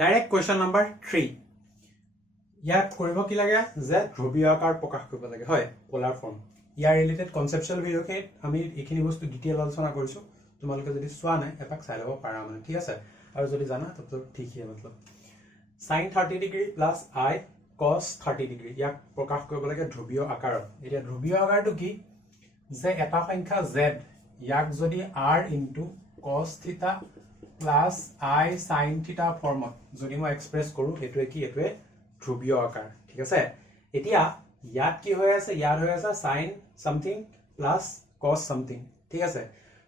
direct question number 3 ইয়াত কৰিব কি লাগে যে ধ্ৰুৱীয় আকাৰ প্ৰকাশ কৰিব লাগে হয় পোলাৰ ফৰ্ম ইয়াৰ ৰিলেটেড কনসেপচুৱেল ভিডিঅ'খিনিত আমি এইখিনি বস্তু ডিটেইল আলোচনা কৰিছো তোমালোকে যদি চোৱা নাই এপাক চাই ল'ব পাৰা মানে ঠিক আছে আৰু যদি জানা তত ঠিকই मतलब sin 30 degree plus i cos 30 degree ইয়াক প্ৰকাশ কৰিব লাগে ধ্ৰুৱীয় আকাৰত এতিয়া ধ্ৰুৱীয় আকাৰটো কি যে এটা সংখ্যা z ইয়াক যদি r cos θ plus I sin θ ফৰ্মত যদি মই এক্সপ্ৰেছ কৰো এটোৱে কি এটোৱে ধ্ৰুৱীয় আকাৰ ঠিক আছে এতিয়া ইয়াত কি হৈ আছে ইয়াত হৈ আছে sin something plus cos something ঠিক আছে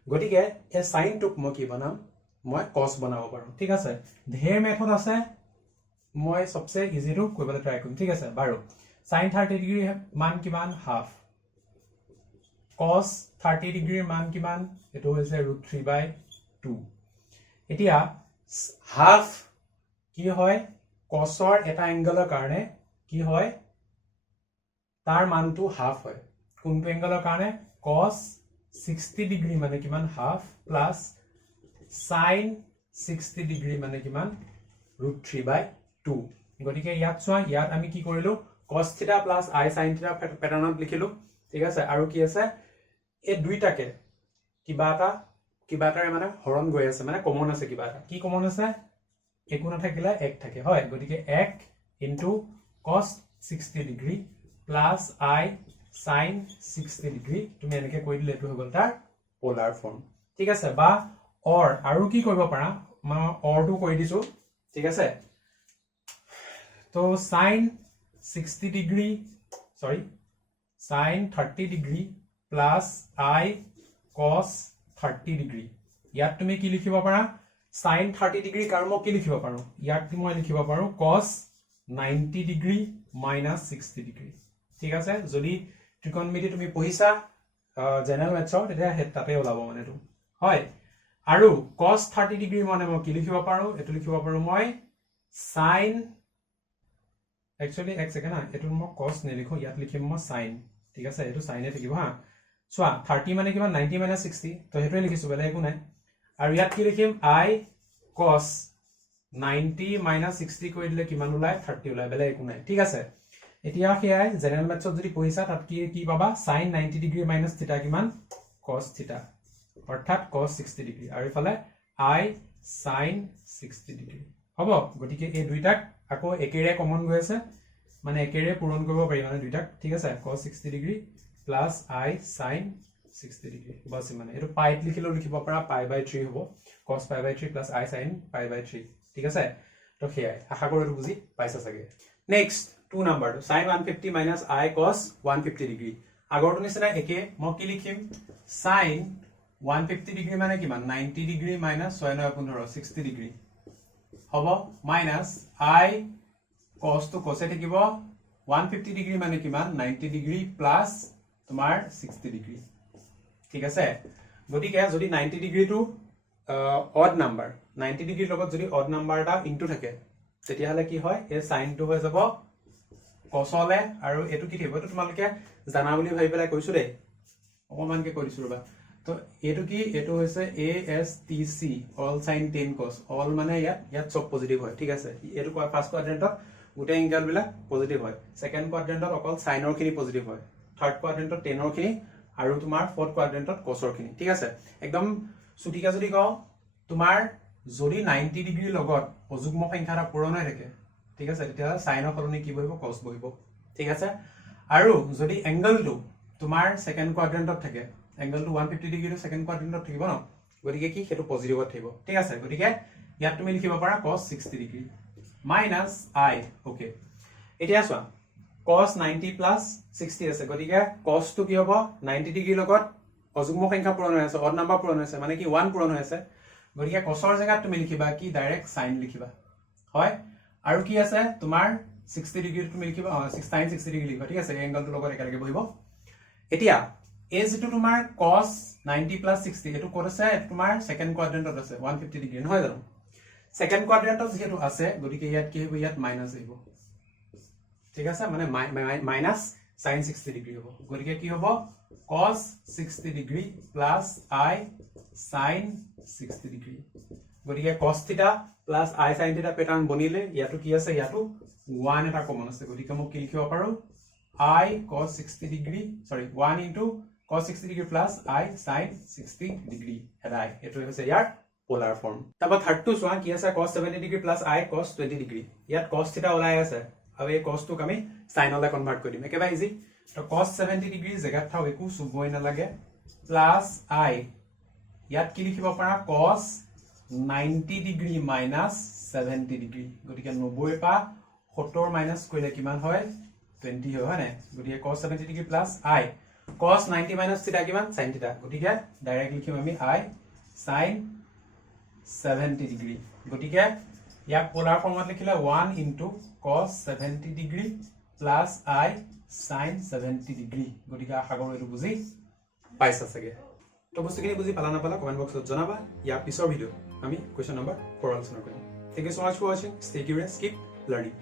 গটিকে এই sin টুক মই কি বনাম মই cos বনাব পাৰো ঠিক আছে ঢেৰ মেথড আছে মই সবচে ইজি টু কৰিবলৈ ট্ৰাই কৰিম ঠিক আছে বাৰু sin 30 ডিগ্ৰী মান কিমান হাফ cos 30 ডিগ্ৰীৰ মান কিমান এটো হৈছে √3/2 এতিয়া হাফ কি হয় cosৰ এটা এংগলৰ কাৰণে কি হয় তাৰ মানটো হাফ হয় কোনটো এংগলৰ কাৰণে cos 60 ডিগ্ৰী মানে কিমান হাফ প্লাস sin 60 ডিগ্ৰী মানে কিমান √3/2 গটিকে ইয়াত চোৱা ইয়াত আমি কি কৰিলো cos θ plus I sin θ প্যাটাৰ্ণত লিখিলো ঠিক আছে আৰু কি আছে এই দুইটাকে কিবাটাৰে মানে হৰণ গৈ আছে মানে কমন আছে কিবাটা কি কমন আছে একো না থাকিলে এক থাকে হয় গটিকে 1 cos 60 ডিগ্ৰী plus I sin 60 ডিগ্ৰী তুমি এনেকে কৈ দিলে এটো হৈ গল তাৰ পোলাৰ ফৰ্ম ঠিক আছে বা অৰ আৰু কি কৰিব পাৰা মই অৰটো কৈ দিছো ঠিক আছে তো sin 60 degree sin 30 degree plus I cos 30 degree ইয়াত তুমি কি লিখিব পাৰা sin 30 ডিগ্ৰী কাৰম কি লিখিব পাৰো ইয়াত মই লিখিব পাৰো cos 90 ডিগ্ৰী minus 60 ডিগ্ৰী ঠিক আছে যদি ত্ৰিকোণমিতি তুমি পঢ়িছা জেনাৰেল মেথছৰ তেতিয়া তাতে ওলাব মানে এটো হয় আৰু cos 30 ডিগ্ৰী মানে মই কি লিখিব পাৰো এটো লিখিব পাৰো মই sin actually এক সেকেন্ড এটো মই cos নেলিখো ইয়াত লিখিম মই sin ঠিক আছে এটো sin এ থাকিব হা চোৱা 30 মানে কিমান 90 minus 60 তো হেটোৱে লিখিছো বেলে একো নাই আৰু ইয়াত কি লিখিম I cos 90 minus 60 কৈ দিলে কিমান ওলাই 30 ওলাই বেলে একো নাই ঠিক আছে এতিয়া হেয়াই জেনাৰেল মেথছত যদি পঢ়িছা তাত কি পাবা sin 90 ডিগ্ৰী minus θ কিমান cos θ অৰ্থাৎ cos 60 ডিগ্ৰী আৰু ইফালে I sin 60 ডিগ্ৰী হ'ব গটিকে এই দুইটাক আকৌ একেৰে কমন গৈ আছে মানে একেৰে পূৰণ কৰিব পাৰি মানে দুইটাক ঠিক আছে cos 60 ডিগ্ৰী plus I sin 60 ডিগ্ৰী বাস মানে এটো পাইত লিখিলো লিখিব পাৰা π/3 হ'ব cos π/3 plus I sin π/3 ঠিক আছে তো হেয়াই আশা কৰো এটো বুজি পাইছা চাগে next 2 number sin 150 minus I cos 150 degree আগৰটো নিচিনা একে মই কি লিখিম sin 150 ডিগ্ৰী মানে কিমান 90 ডিগ্ৰী minus 6 9 15 60 ডিগ্ৰী হ'ব minus I cos to cos এ থাকিব 150 ডিগ্ৰী মানে কিমান 90 ডিগ্ৰী প্লাস তোমাৰ 60 ডিগ্ৰী ঠিক আছে গটিকে যদি 90 degree to odd number 90 degree লগত যদি অড নাম্বাৰ এটা ইনটু থাকে তেতিয়া হলে কি হয় এই সাইন টু হৈ যাব cosলে আৰু এটো কি থাকিব এটো তোমালকে জানা বুলি ভাবি পেলাই কৈছো দেই অকমানকে কৰিছো ৰবা তো এটো কি এটো হৈছে ASTC all sin 10 cos all মানে ইয়াত সব পজিটিভ হয় ঠিক আছে এটো ফাৰ্স্ট কোৱাড্ৰেন্টত গোটে এংগল বিলাক পজিটিভ হয় সেকেন্ড কোৱাড্ৰেন্টত অকল সাইনৰ খিনি পজিটিভ হয় থাৰ্ড কোৱাড্ৰেন্টত 10 ৰ খিনি আৰু তোমাৰ ফোৰ্থ কোৱাড্ৰেন্টত cosৰ খিনি ঠিক আছে একদম সুটিকা যদি কও তোমাৰ যদি 90 ডিগ্ৰী লগত অযুগ্ম সংখ্যা এটা পূৰণ হৈ থাকে ঠিক আছে তেতিয়া সাইনৰ সলনি কি বহিব cos বহিব ঠিক আছে আৰু যদি এংগলটো তোমাৰ সেকেন্ড কোৱাড্ৰেন্টত থাকে এংগলটো 150 ডিগ্ৰী সেকেন্ড কোৱাড্ৰেন্টত থাকিব ন গতিকে কি হেতু পজিটিভত থাকিব ঠিক আছে গতিকে ইয়াত তুমি লিখিব পাৰা cos 60 degree minus I okay এতিয়া চোৱা cos 90 plus 60 আছে গতিকে cos টু কি হ'ব 90 ডিগ্ৰী লগত অযুগ্ম সংখ্যা পূৰণ হৈ আছে অড নাম্বাৰ পূৰণ হৈ আছে মানে কি 1 পূৰণ হৈ আছে গতিকে cosৰ জায়গাত তুমি লিখিবা কি ডাইৰেক্ট sin লিখিবা হয় আৰু কি আছে তোমাৰ 60 ডিগ্ৰী তুমি লিখিবা sin 60 ডিগ্ৰী লিখিবা ঠিক আছে এংগলটো লগত একেলগে বহিব এতিয়া এই যেটো তোমাৰ cos 90 plus 60 এটো ক'ত আছে তোমাৰ সেকেন্ড কোৱাড্ৰেন্টত আছে 150 ডিগ্ৰী নহয় জানো সেকেন্ড কোৱাড্ৰেন্টত যেটো আছে গতিকে ইয়াত কি হ'ব ইয়াত মাইনাস আহিব ঠিক আছে মানে মাইনাস sin 60 ডিগ্ৰী হ'ব গতিকে কি হ'ব cos 60 ডিগ্ৰী plus I sin 60 ডিগ্ৰী গতিকে cos θ plus I sine theta pattern বনিলে ইয়াতো কি আছে ইয়াতো 1 এটা কমন আছে গতিকে মই কি লিখিব পাৰো I cos 60 degree sorry 1 into cos 60 degree plus I sin 60 degree head I eto hoise yar polar form taba third to soa ki ase cos 70 degree plus I cos 20 degree yat cos theta olai ase abe ei cos to kami sin ola convert kori dim ekeba easy to cos 70 degree jagat thau eku suboi na lage plus I yat ki likhibo para cos 90 degree minus 70 degree gotike 90 pa 70 minus koile kiman hoy 20 হয় না গটিকে cos 70 degree plus I cos 90 minus থিটা কিমান sin থিটা গটিকে direct লিখিম আমি I sin 70 degree গটিকে ইয়াক পোলাৰ ফৰ্মত লিখিলে 1 into cos 70 degree plus I sin 70 degree গটিকে আশা কৰো এটো বুজি পাইছা সগে তো বস্তুখিনি বুজি পালা না পালা কমেন্ট বক্সত জনাবা ইয়াৰ পিছৰ ভিডিও আমি কোৱেশ্চন নম্বৰ 4 আলোচনা কৰিম thank you so much for watching stay curious keep learning